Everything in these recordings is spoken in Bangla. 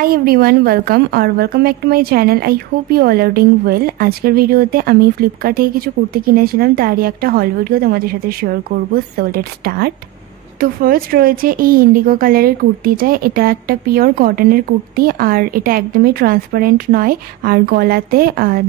Hi everyone, welcome back to my channel. I hope you all are doing well. আজকের ভিডিওতে আমি ফ্লিপকার্ট থেকে কিছু কুর্তি কিনেছিলাম, তারই একটা হল ভিডিও তোমাদের সাথে শেয়ার করব। So let's start. তো ফার্স্ট রয়েছে এই ইন্ডিগো কালারের কুর্তিটা। এটা একটা পিওর কটনের কুর্তি আর এটা একদমই ট্রান্সপারেন্ট নয়। আর গলাতে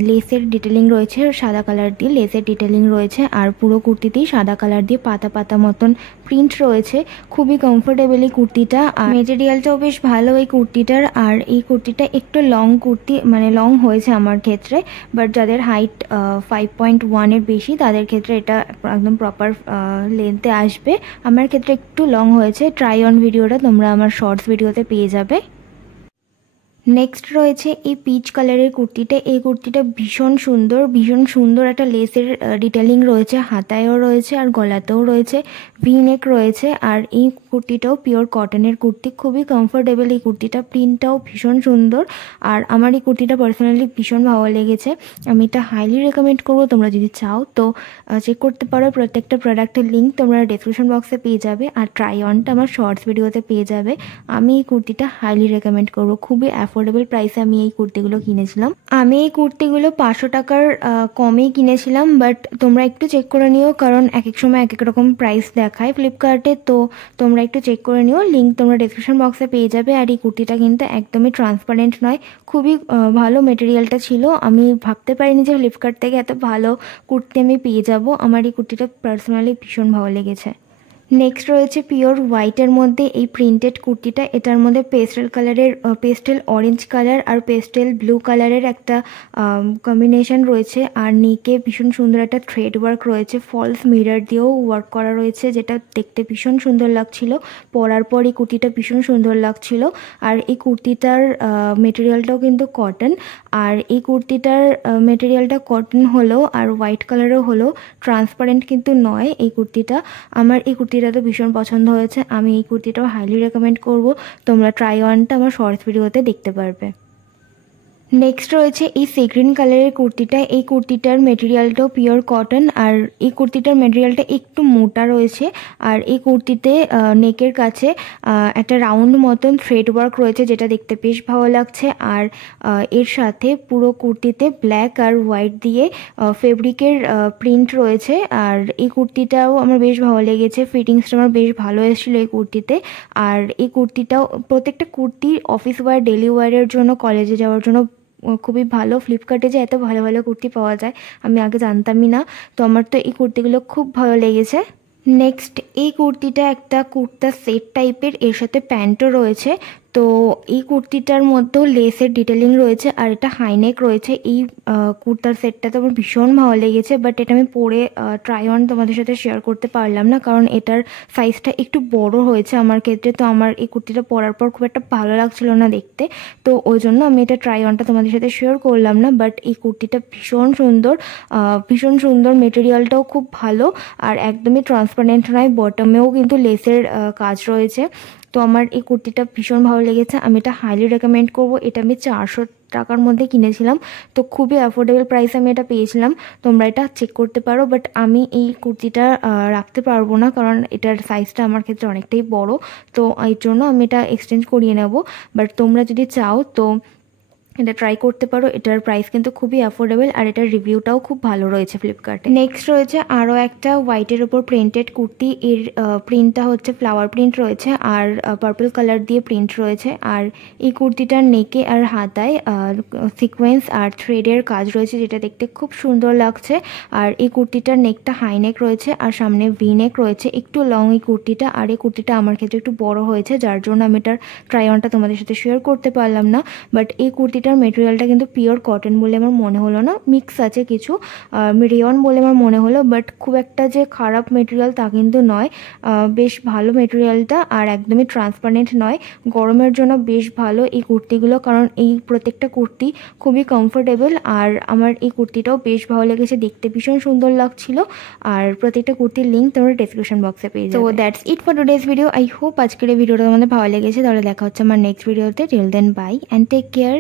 লেসের ডিটেলিং রয়েছে, সাদা কালার দিয়ে লেসের ডিটেলিং রয়েছে। আর পুরো কুর্তিতেই সাদা কালার দিয়ে পাতা পাতা মতন প্রিন্ট রয়েছে। খুবই কমফোর্টেবল এই কুর্তিটা, আর মেটেরিয়ালটাও বেশ ভালো এই কুর্তিটার। আর এই কুর্তিটা একটু লং কুর্তি, মানে লং হয়েছে আমার ক্ষেত্রে, বাট যাদের হাইট 5.1-এর বেশি তাদের ক্ষেত্রে এটা একদম প্রপার লেন্থে আসবে। আমার ক্ষেত্রে একটু লং হয়েছে। ট্রাই অন ভিডিওটা তোমরা আমার শর্টস ভিডিওতে পেয়ে যাবে। নেক্সট রয়েছে এই পিচ কালারের কুর্তিটা। এই কুর্তিটা ভীষণ সুন্দর একটা লেসের ডিটেলিং রয়েছে, হাতায়ও রয়েছে আর গলাতেও রয়েছে, ভি নেক রয়েছে। আর এই কুর্তিটাও পিওর কটনের কুর্তি, খুবই কমফোর্টেবল এই কুর্তিটা, প্রিন্টটাও ভীষণ সুন্দর। আর আমার এই কুর্তিটা পার্সোনালি ভীষণ ভালো লেগেছে, আমি এটা হাইলি রেকমেন্ড করবো। তোমরা যদি চাও তো চেক করতে পারো, প্রত্যেকটা প্রোডাক্টের লিঙ্ক তোমরা ডেসক্রিপশন বক্সে পেয়ে যাবে। আর ট্রাই অনটা আমার শর্টস ভিডিওতে পেয়ে যাবে। আমি এই কুর্তিটা হাইলি রেকমেন্ড করবো, খুবই অ্যাফোর্ডেবল প্রাইসে আমি এই কুর্তিগুলো কিনেছিলাম। আমি এই কুর্তিগুলো 500 টাকার কমেই কিনেছিলাম, বাট তোমরা একটু চেক করে নিও, কারণ এক এক সময় এক এক রকম প্রাইস দেখায় ফ্লিপকার্টে। তো তোমরা একটু চেক করে নিও, লিঙ্ক তোমরা ডেসক্রিপশন বক্সে পেয়ে যাবে। আর এই কুর্তিটা কিন্তু একদমই ট্রান্সপারেন্ট নয়, খুবই ভালো মেটেরিয়ালটা ছিল। আমি ভাবতে পারিনি যে ফ্লিপকার্ট থেকে এত ভালো কুর্তি আমি পেয়ে যাব। আমার এই কুর্তিটা পার্সোনালি ভীষণ ভালো লেগেছে। নেক্সট রয়েছে পিওর হোয়াইটের মধ্যে এই প্রিন্টেড কুর্তিটা। এটার মধ্যে পেস্টেল অরেঞ্জ কালার আর পেস্টেল ব্লু কালারের একটা কম্বিনেশন রয়েছে। আর নিকে ভীষণ সুন্দর একটা থ্রেড ওয়ার্ক রয়েছে, ফলস মিরর দিয়েও ওয়ার্ক করা রয়েছে, যেটা দেখতে ভীষণ সুন্দর লাগছিল। পরার পর এই কুর্তিটা ভীষণ সুন্দর লাগছিল। আর এই কুর্তিটার মেটেরিয়ালটাও কিন্তু কটন। আর এই কুর্তিটার মেটেরিয়ালটা কটন হলো আর হোয়াইট কালারও হলো, ট্রান্সপারেন্ট কিন্তু নয় এই কুর্তিটা। আমার এই কুর্তিটা তো ভীষণ পছন্দ হয়েছে, আমি এই কুর্তিটাও হাইলি রেকমেন্ড করব। তোমরা ট্রাই অনটা আমার শর্টস ভিডিওতে দেখতে পারবে। নেক্সট রয়েছে এই সি গ্রিন কালারের কুর্তিটা। এই কুর্তিটার মেটেরিয়ালটাও পিওর কটন, আর এই কুর্তিটার মেটেরিয়ালটা একটু মোটা রয়েছে। আর এই কুর্তিতে নেকের কাছে একটা রাউন্ড মতন থ্রেড ওয়ার্ক রয়েছে, যেটা দেখতে বেশ ভালো লাগছে। আর এর সাথে পুরো কুর্তিতে ব্ল্যাক আর হোয়াইট দিয়ে ফেব্রিকের প্রিন্ট রয়েছে। আর এই কুর্তিটাও আমার বেশ ভালো লেগেছে, ফিটিংসটা আমার বেশ ভালো এসেছিলো এই কুর্তিতে। আর এই কুর্তিটাও প্রত্যেকটা কুর্তি অফিস ওয়্যার, ডেলি ওয়্যারের জন্য, কলেজে যাওয়ার জন্য খুবই ভালো। ফ্লিপকার্টে যে এত ভালো ভালো কুর্তি পাওয়া যায় আমি আগে জানতামই না, তো আমার তো এই কুর্তিগুলো খুব ভালো লেগেছে। নেক্সট এই কুর্তিটা একটা কুর্তা সেট টাইপের, এর সাথে প্যান্টও রয়েছে। তো এই কুর্তিটার মধ্যেও লেসের ডিটেলিং রয়েছে আর এটা হাইনেক রয়েছে। এই কুর্তার সেটটা তো আমার ভীষণ ভালো লেগেছে, বাট এটা আমি পরে ট্রাই অন তোমাদের সাথে শেয়ার করতে পারলাম না, কারণ এটার সাইজটা একটু বড় হয়েছে আমার ক্ষেত্রে। তো আমার এই কুর্তিটা পরার পর খুব একটা ভালো লাগছিল না দেখতে, তো ওই জন্য আমি এটা ট্রাই অনটা তোমাদের সাথে শেয়ার করলাম না। বাট এই কুর্তিটা ভীষণ সুন্দর, মেটেরিয়ালটাও খুব ভালো আর একদমই ট্রান্সপারেন্ট নয়। বটমেও কিন্তু লেসের কাজ রয়েছে। তো আমার এই কুর্তিটা ভীষণ ভালো লেগেছে, আমি এটা হাইলি রেকমেন্ড করব। এটা আমি 400 টাকার মধ্যে কিনেছিলাম, তো খুবই অ্যাফোর্ডেবল প্রাইসে আমি এটা পেয়েছিলাম। তোমরা এটা চেক করতে পারো, বাট আমি এই কুর্তিটা রাখতে পারবো না, কারণ এটার সাইজটা আমার ক্ষেত্রে অনেকটাই বড়, তো এর জন্য আমি এটা এক্সচেঞ্জ করিয়ে নেব। বাট তোমরা যদি চাও তো এটা ট্রাই করতে পারো, এটার প্রাইস কিন্তু খুবই অ্যাফোর্ডেবল আর এটার রিভিউটাও খুব ভালো রয়েছে ফ্লিপকার্টে। নেক্সট রয়েছে আরও একটা হোয়াইটের উপর প্রিন্টেড কুর্তি। এর প্রিন্টটা হচ্ছে ফ্লাওয়ার প্রিন্ট রয়েছে আর পার্পল কালার দিয়ে প্রিন্ট রয়েছে। আর এই কুর্তিটার নেকে আর হাতায় সিকোয়েন্স আর থ্রেডের কাজ রয়েছে, যেটা দেখতে খুব সুন্দর লাগছে। আর এই কুর্তিটার নেকটা হাই নেক রয়েছে আর সামনে ভি নেক রয়েছে, একটু লং এই কুর্তিটা। আর এই কুর্তিটা আমার ক্ষেত্রে একটু বড় হয়েছে, যার জন্য আমি এটার ট্রাই অনটা তোমাদের সাথে শেয়ার করতে পারলাম না। বাট এই কুর্তিটার মেটেরিয়ালটা কিন্তু পিওর কটন বলে আমার মনে হলো না, মিক্স আছে কিছু রেয়ন বলে আমার মনে হলো, বাট খুব একটা যে খারাপ মেটেরিয়াল তা কিন্তু নয়, বেশ ভালো মেটেরিয়ালটা। আর একদমই ট্রান্সপারেন্ট নয়, গরমের জন্য বেশ ভালো এই কুর্তিগুলো, কারণ এই প্রত্যেকটা কুর্তি খুবই কমফোর্টেবল। আর আমার এই কুর্তিটাও বেশ ভালো লেগেছে, দেখতে ভীষণ সুন্দর লাগছিল। আর প্রত্যেকটা কুর্তির লিঙ্ক তোমরা ডেসক্রিপশন বক্সে পেয়ে যাবে। তো that's it for today's video. I hope আজকের এই ভিডিওটা তোমাদের ভালো লেগেছে। তাহলে দেখা হচ্ছে আমার নেক্সট ভিডিওতে। Till then bye and take care.